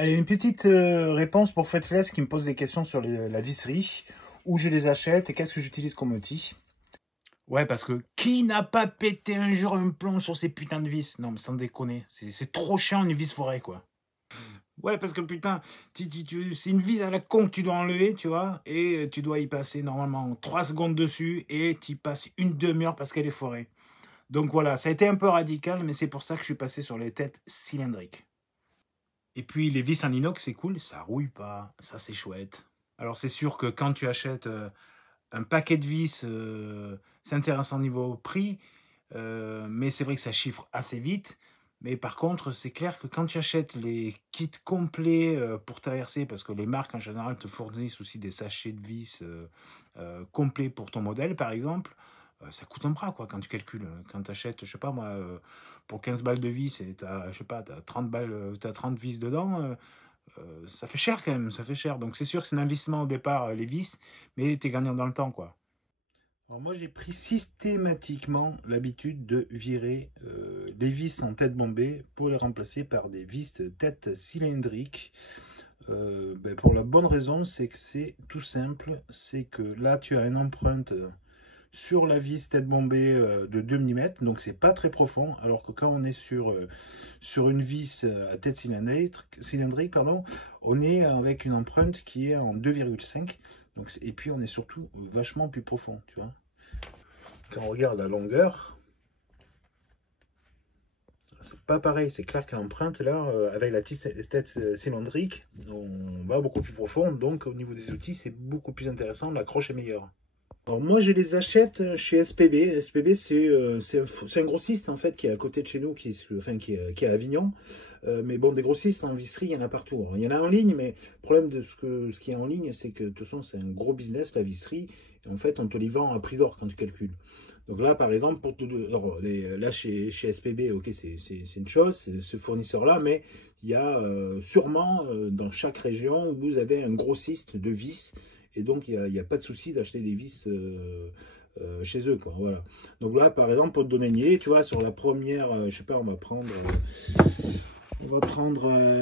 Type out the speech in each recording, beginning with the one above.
Allez, une petite réponse pour Fretless qui me pose des questions sur la visserie, où je les achète et qu'est-ce que j'utilise comme outil. Ouais, parce que qui n'a pas pété un jour un plomb sur ces putains de vis? Non, mais sans déconner, c'est trop chiant une vis forêt, quoi. Ouais, parce que putain, c'est une vis à la con que tu dois enlever, tu vois, et tu dois y passer normalement 3 secondes dessus, et tu y passes une demi-heure parce qu'elle est forée. Donc voilà, ça a été un peu radical, mais c'est pour ça que je suis passé sur les têtes cylindriques. Et puis les vis en inox, c'est cool, ça rouille pas, ça c'est chouette. Alors c'est sûr que quand tu achètes un paquet de vis, c'est intéressant niveau prix, mais c'est vrai que ça chiffre assez vite. Mais par contre, c'est clair que quand tu achètes les kits complets pour traverser, parce que les marques en général te fournissent aussi des sachets de vis complets pour ton modèle, par exemple, ça coûte un bras, quoi, quand tu calcules. Quand tu achètes, je sais pas moi, pour 15 balles de vis et tu as, je sais pas, t'as 30 balles, t'as 30 vis dedans, ça fait cher quand même, ça fait cher. Donc c'est sûr que c'est un investissement au départ, les vis, mais tu es gagnant dans le temps, quoi. Alors moi j'ai pris systématiquement l'habitude de virer les vis en tête bombée pour les remplacer par des vis tête cylindrique. Pour la bonne raison, c'est que c'est tout simple, c'est que là tu as une empreinte sur la vis tête bombée de 2 mm, donc c'est pas très profond, alors que quand on est sur une vis à tête cylindrique, pardon, on est avec une empreinte qui est en 2,5, donc, et puis on est surtout vachement plus profond, tu vois. Quand on regarde la longueur, c'est pas pareil, c'est clair qu'à l'empreinte, là, avec la tête cylindrique, on va beaucoup plus profond, donc au niveau des outils, c'est beaucoup plus intéressant, l'accroche est meilleure. Alors moi je les achète chez SPB. SPB c'est un grossiste en fait qui est à côté de chez nous, qui est à Avignon. Mais bon, des grossistes en visserie, il y en a partout. Alors, il y en a en ligne, mais le problème de ce qui est en ligne, c'est que de toute façon c'est un gros business la visserie. Et en fait on te les vend à prix d'or quand tu calcules. Donc là par exemple, là chez SPB, ok c'est une chose, c'est ce fournisseur-là, mais il y a sûrement dans chaque région où vous avez un grossiste de vis. Et donc, il n'y a pas de souci d'acheter des vis chez eux, quoi. Voilà. Donc là, par exemple, pour te donner une idée, tu vois, sur la première, je sais pas, on va prendre,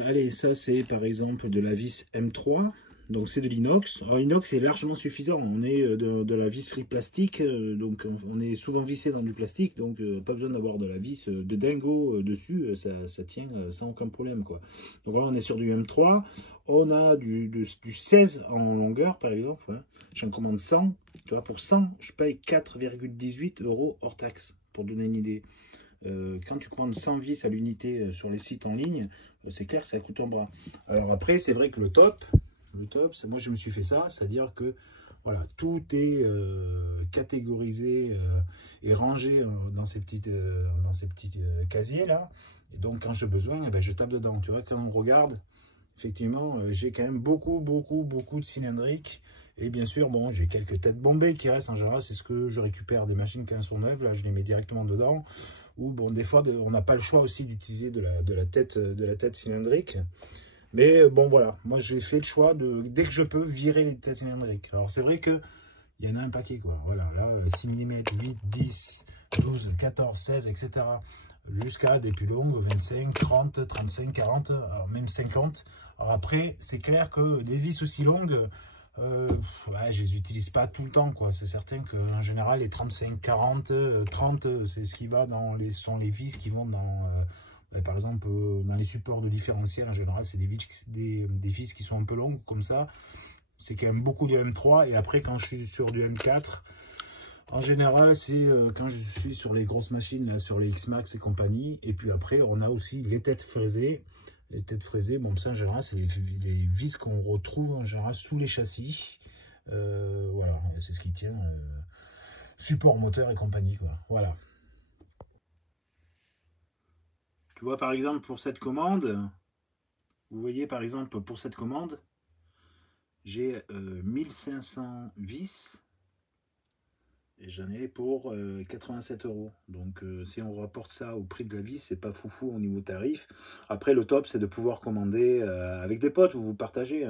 allez, ça c'est par exemple de la vis M3. Donc c'est de l'inox. Alors l'inox est largement suffisant. On est de la visserie plastique, donc on est souvent vissé dans du plastique, donc pas besoin d'avoir de la vis de dingo dessus, ça tient sans aucun problème, quoi. Donc là on est sur du M3. On a du 16 en longueur par exemple. Hein. J'en commande 100. Tu vois, pour 100, je paye 4,18 € hors taxe, pour donner une idée. Quand tu commandes 100 vis à l'unité sur les sites en ligne, c'est clair, ça coûte un bras. Alors après, c'est vrai que le top, c'est moi je me suis fait ça, c'est-à-dire que voilà, tout est catégorisé et rangé dans ces petits casiers là. Et donc quand j'ai besoin, eh ben, je tape dedans. Tu vois, quand on regarde, effectivement, j'ai quand même beaucoup de cylindriques. Et bien sûr, bon, j'ai quelques têtes bombées qui restent. En général, c'est ce que je récupère des machines quand elles sont neuves. Là, je les mets directement dedans. Ou bon, des fois, on n'a pas le choix aussi d'utiliser de la tête cylindrique. Mais bon, voilà. Moi, j'ai fait le choix de, dès que je peux, virer les têtes cylindriques. Alors, c'est vrai que il y en a un paquet, quoi. Voilà, là, 6 mm, 8, 10, 12, 14, 16, etc. Jusqu'à des plus longues, 25, 30, 35, 40, alors même 50. Alors après, c'est clair que des vis aussi longues, ouais, je les utilise pas tout le temps, quoi. C'est certain qu'en général, les 35, 40, 30, c'est ce qui va sont les vis qui vont dans, par exemple, dans les supports de différentiel. En général, c'est des vis qui sont un peu longues, comme ça. C'est quand même beaucoup de M3. Et après, quand je suis sur du M4, en général, c'est quand je suis sur les grosses machines, là, sur les X-Max et compagnie. Et puis après, on a aussi les têtes fraisées. Les têtes fraisées, bon, ça en général, c'est les vis qu'on retrouve en général sous les châssis. Voilà, c'est ce qui tient. Support moteur et compagnie, quoi. Voilà. Tu vois, par exemple, pour cette commande, vous voyez, par exemple, pour cette commande, j'ai 1500 vis. Et j'en ai pour 87 €. Donc si on rapporte ça au prix de la vis, c'est pas foufou au niveau tarif. Après, le top, c'est de pouvoir commander avec des potes ou vous partagez.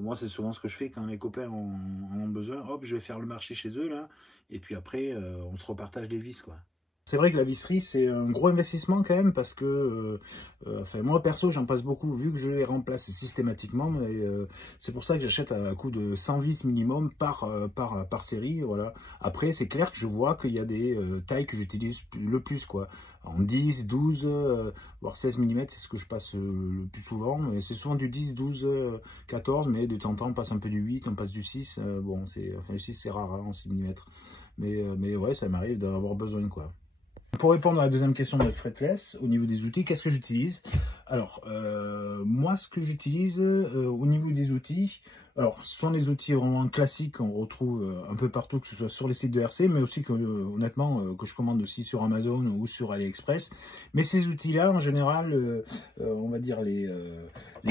Moi, c'est souvent ce que je fais quand mes copains en ont besoin. Hop, je vais faire le marché chez eux, là. Et puis après, on se repartage les vis, quoi. C'est vrai que la visserie, c'est un gros investissement quand même, parce que enfin, moi perso, j'en passe beaucoup, vu que je les remplace systématiquement, et c'est pour ça que j'achète à coût de 100 vis minimum par série, voilà. Après, c'est clair que je vois qu'il y a des tailles que j'utilise le plus, quoi. En 10, 12, voire 16 mm, c'est ce que je passe le plus souvent, mais c'est souvent du 10, 12, 14, mais de temps en temps, on passe un peu du 8, on passe du 6, bon, enfin, le 6, c'est rare, hein, en 6 mm. Mais ouais, ça m'arrive d'en avoir besoin, quoi. Pour répondre à la deuxième question de Fretless, au niveau des outils, qu'est-ce que j'utilise? Alors, moi, ce que j'utilise au niveau des outils, alors, ce sont des outils vraiment classiques qu'on retrouve un peu partout, que ce soit sur les sites de RC, mais aussi que, honnêtement, que je commande aussi sur Amazon ou sur AliExpress. Mais ces outils-là, en général, on va dire les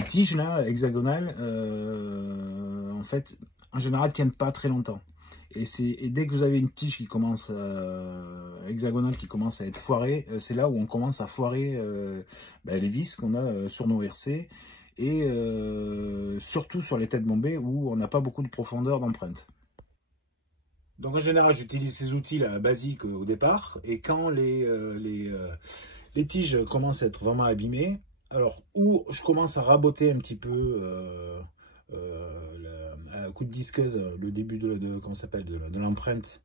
tiges là, hexagonales, en fait, en général, tiennent pas très longtemps. Et dès que vous avez une tige qui commence hexagonale qui commence à être foirée, c'est là où on commence à foirer les vis qu'on a sur nos RC, et surtout sur les têtes bombées où on n'a pas beaucoup de profondeur d'empreinte. Donc en général, j'utilise ces outils là basiques au départ, et quand les tiges commencent à être vraiment abîmées, alors ou je commence à raboter un petit peu à coup de disqueuse le début comment s'appelle de l'empreinte,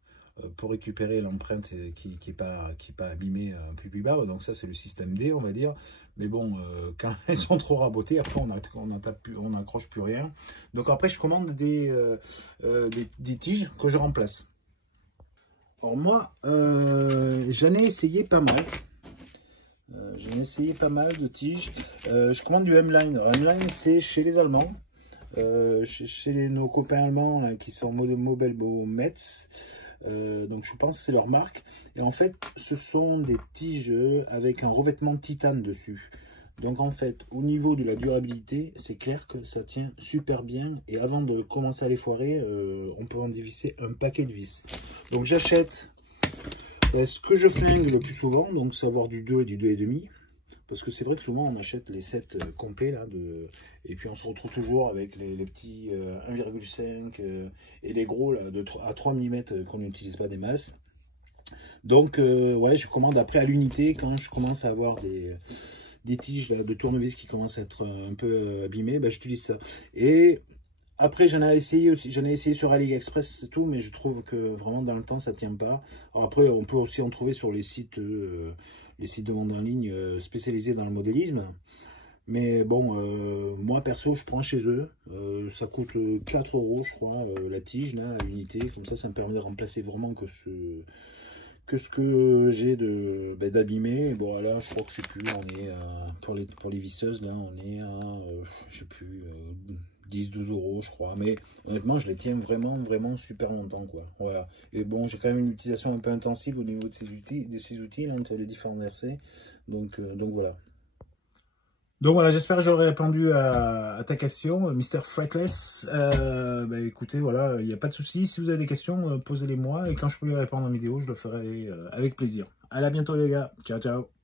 pour récupérer l'empreinte qui est pas abîmée un peu plus bas. Donc ça, c'est le système D, on va dire. Mais bon, quand elles sont trop rabotées, après on n'accroche plus rien. Donc après, je commande des tiges que je remplace. Alors moi, j'en ai essayé pas mal. J'en ai essayé pas mal de tiges. Je commande du M-Line. M-Line, c'est chez les Allemands. Chez nos copains allemands là, qui sont Mobelbo Metz, donc je pense que c'est leur marque, et en fait ce sont des tiges avec un revêtement titane dessus. Donc en fait, au niveau de la durabilité, c'est clair que ça tient super bien, et avant de commencer à les foirer, on peut en dévisser un paquet de vis. Donc j'achète ce que je flingue le plus souvent, donc savoir du 2 et du 2,5. Parce que c'est vrai que souvent on achète les sets complets là, et puis on se retrouve toujours avec les petits 1,5 et les gros là, à 3 mm qu'on n'utilise pas des masses. Donc ouais, je commande après à l'unité quand je commence à avoir des tiges là, de tournevis qui commencent à être un peu abîmées, bah, j'utilise ça. Et après j'en ai essayé aussi, sur AliExpress, c'est tout, mais je trouve que vraiment dans le temps ça tient pas. Alors après on peut aussi en trouver sur les sites de vente en ligne spécialisés dans le modélisme. Mais bon, moi perso, je prends chez eux. Ça coûte 4 € je crois, la tige, là, à l'unité. Comme ça me permet de remplacer vraiment que ce que j'ai d'abîmé. Bon, là, je crois que je sais plus, on est pour les visseuses, là, on est à, je sais plus, 10-12 € je crois. Mais honnêtement, je les tiens vraiment super longtemps, quoi. Voilà. Et bon, j'ai quand même une utilisation un peu intensive au niveau de ces outils là, entre les différents RC. Donc voilà. Donc voilà, j'espère que j'aurai répondu à ta question, Mr. Fretless. Écoutez, voilà, il n'y a pas de souci. Si vous avez des questions, posez-les moi. Et quand je peux les répondre en vidéo, je le ferai avec plaisir. Allez, à bientôt les gars. Ciao, ciao.